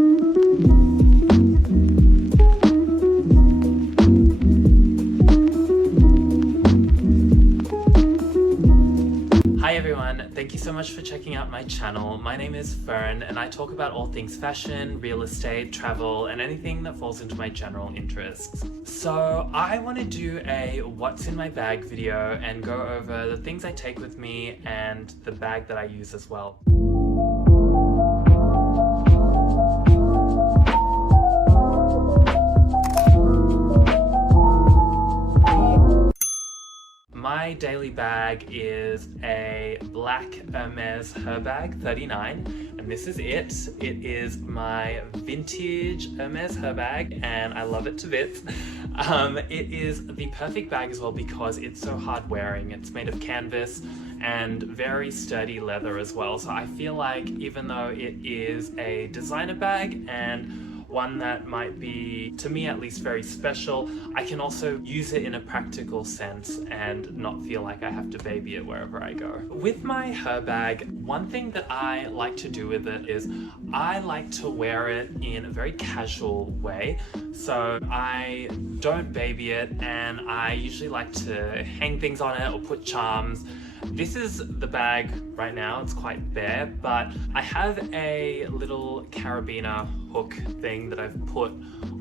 Hi everyone, thank you so much for checking out my channel. My name is Fern and I talk about all things fashion, real estate, travel, and anything that falls into my general interests. So I want to do a what's in my bag video and go over the things I take with me and the bag that I use as well. My daily bag is a black Hermes Herbag 39, and this is it. It is my vintage Hermes Herbag, and I love it to bits. It is the perfect bag as well because it's so hard wearing. It's made of canvas and very sturdy leather as well. So I feel like even though it is a designer bag and one that might be, to me at least, very special, I can also use it in a practical sense and not feel like I have to baby it wherever I go. With my Herbag, one thing that I like to do with it is I like to wear it in a very casual way. So I don't baby it, and I usually like to hang things on it or put charms. This is the bag right now, it's quite bare, but I have a little carabiner hook thing that I've put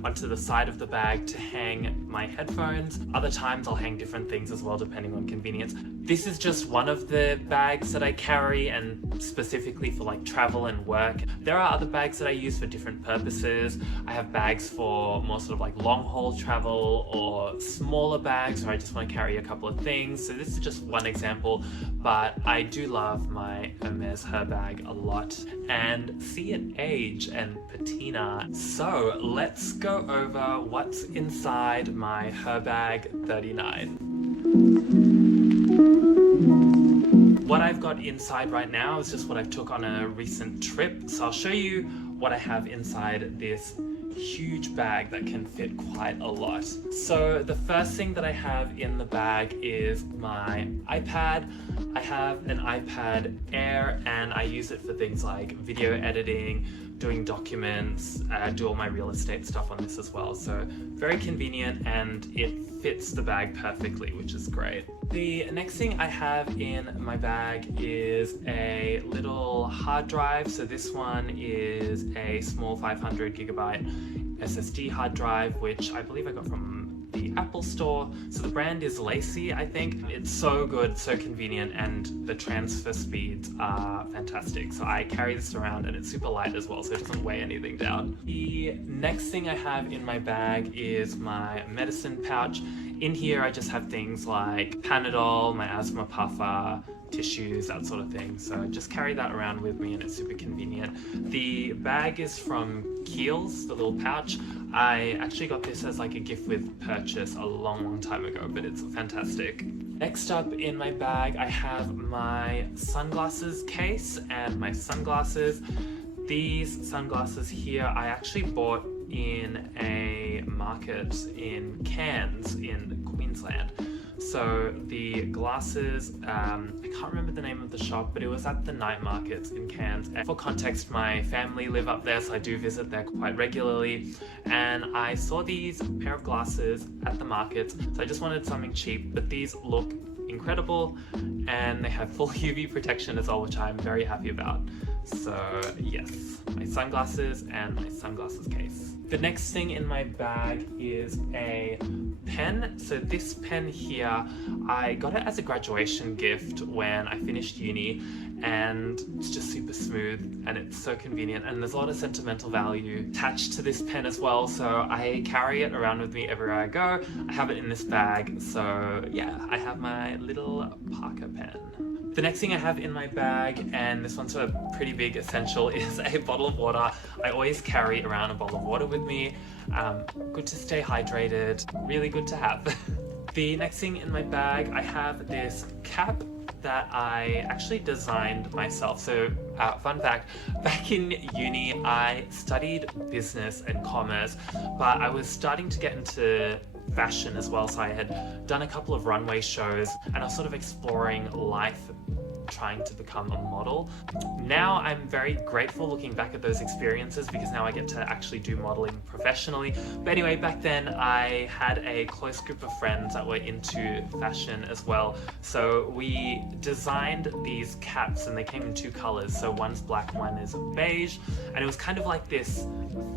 onto the side of the bag to hang my headphones. Other times I'll hang different things as well depending on convenience. This is just one of the bags that I carry, and specifically for like travel and work. There are other bags that I use for different purposes. I have bags for more sort of like long haul travel or smaller bags where I just want to carry a couple of things. So this is just one example, but I do love my Hermes Herbag a lot and see it age and patina. So let's go over what's inside my Herbag 39. What I've got inside right now is just what I took on a recent trip. So I'll show you what I have inside this huge bag that can fit quite a lot. So the first thing that I have in the bag is my iPad. I have an iPad Air and I use it for things like video editing, doing documents, do all my real estate stuff on this as well. So very convenient, and it fits the bag perfectly, which is great. The next thing I have in my bag is a little hard drive. So this one is a small 500 gigabyte SSD hard drive, which I believe I got from the Apple store. So the brand is Lacy, I think. It's so good, so convenient, and the transfer speeds are fantastic. So I carry this around and it's super light as well, so it doesn't weigh anything down. The next thing I have in my bag is my medicine pouch. In here I just have things like Panadol, my asthma puffer, tissues, that sort of thing. So just carry that around with me and it's super convenient. The bag is from Kiehl's, the little pouch. I actually got this as like a gift with purchase a long time ago, but it's fantastic. Next up in my bag, I have my sunglasses case and my sunglasses. These sunglasses here I actually bought in a market in Cairns in Queensland. So the glasses, I can't remember the name of the shop, but it was at the night markets in Cairns. And for context, my family live up there, so I do visit there quite regularly. And I saw these pair of glasses at the markets, so I just wanted something cheap, but these look incredible and they have full UV protection as well, which I'm very happy about. So yes, my sunglasses and my sunglasses case. The next thing in my bag is a pen. So this pen here, I got it as a graduation gift when I finished uni, and it's just super smooth and it's so convenient, and there's a lot of sentimental value attached to this pen as well, so I carry it around with me everywhere I go. I have it in this bag, so yeah, I have my little Parker pen. The next thing I have in my bag, and this one's a pretty big essential, is a bottle of water. I always carry around a bottle of water with me. Good to stay hydrated, really good to have. The next thing in my bag, I have this cap that I actually designed myself. So fun fact, back in uni I studied business and commerce, but I was starting to get into fashion as well. So I had done a couple of runway shows and I was sort of exploring life trying to become a model. Now I'm very grateful looking back at those experiences because now I get to actually do modeling professionally. But anyway, back then I had a close group of friends that were into fashion as well. So we designed these caps and they came in two colors. So one's black, one is beige. And it was kind of like this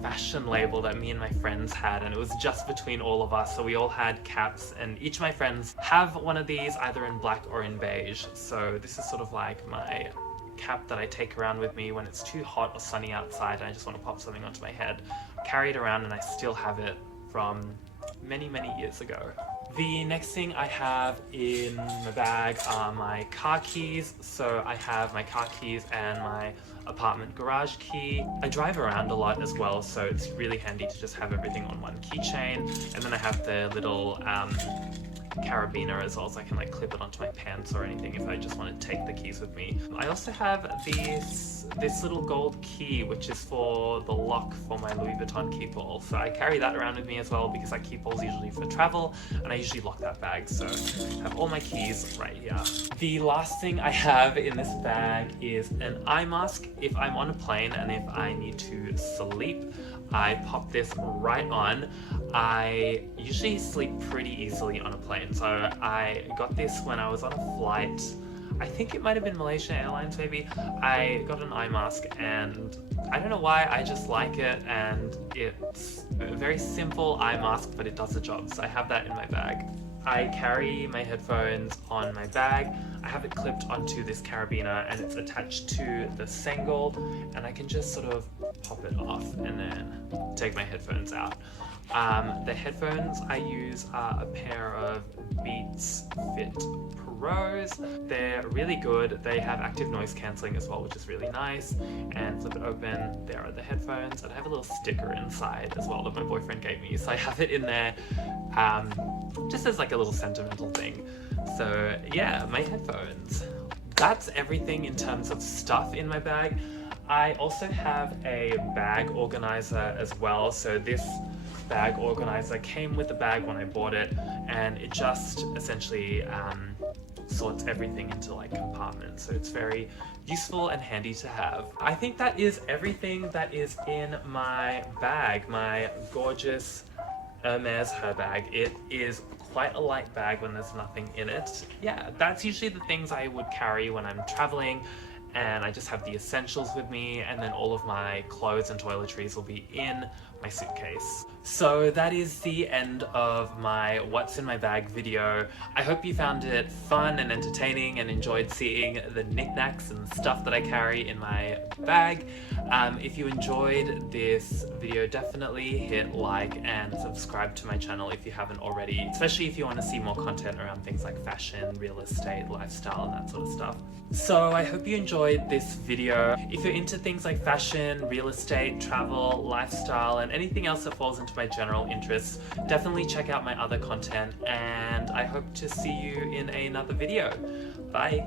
fashion label that me and my friends had, and it was just between all of us. So we all had caps, and each of my friends have one of these either in black or in beige. So this is sort of like my cap that I take around with me when it's too hot or sunny outside and I just want to pop something onto my head. I carry it around and I still have it from many years ago. The next thing I have in my bag are my car keys. So I have my car keys and my apartment garage key. I drive around a lot as well, so it's really handy to just have everything on one keychain. And then I have the little carabiner as well, so I can like clip it onto my pants or anything if I just want to take the keys with me. I also have this little gold key, which is for the lock for my Louis Vuitton key ball. So I carry that around with me as well because I keep balls usually for travel, and I usually lock that bag. So I have all my keys right here. The last thing I have in this bag is an eye mask. If I'm on a plane and if I need to sleep, I pop this right on. I usually sleep pretty easily on a plane, so I got this when I was on a flight. I think it might have been Malaysia Airlines maybe. I got an eye mask and I don't know why, I just like it, and it's a very simple eye mask, but it does the job, so I have that in my bag. I carry my headphones on my bag. I have it clipped onto this carabiner and it's attached to the Sengle, and I can just sort of pop it off and then take my headphones out. The headphones I use are a pair of Beats Fit Pros. They're really good. They have active noise cancelling as well, which is really nice. And flip it open, there are the headphones, and I have a little sticker inside as well that my boyfriend gave me, so I have it in there just as like a little sentimental thing. So yeah, my headphones. That's everything in terms of stuff in my bag. I also have a bag organizer as well. So this bag organizer came with the bag when I bought it, and it just essentially sorts everything into like compartments, so it's very useful and handy to have. I think that is everything that is in my bag, my gorgeous Hermes Her bag. It is quite a light bag when there's nothing in it. Yeah, that's usually the things I would carry when I'm traveling, and I just have the essentials with me, and then all of my clothes and toiletries will be in my suitcase. So that is the end of my what's in my bag video. I hope you found it fun and entertaining and enjoyed seeing the knickknacks and stuff that I carry in my bag. If you enjoyed this video, definitely hit like and subscribe to my channel if you haven't already, especially if you want to see more content around things like fashion, real estate, lifestyle, and that sort of stuff. So I hope you enjoyed this video. If you're into things like fashion, real estate, travel, lifestyle, and anything else that falls into my general interests, definitely check out my other content, and I hope to see you in another video. Bye!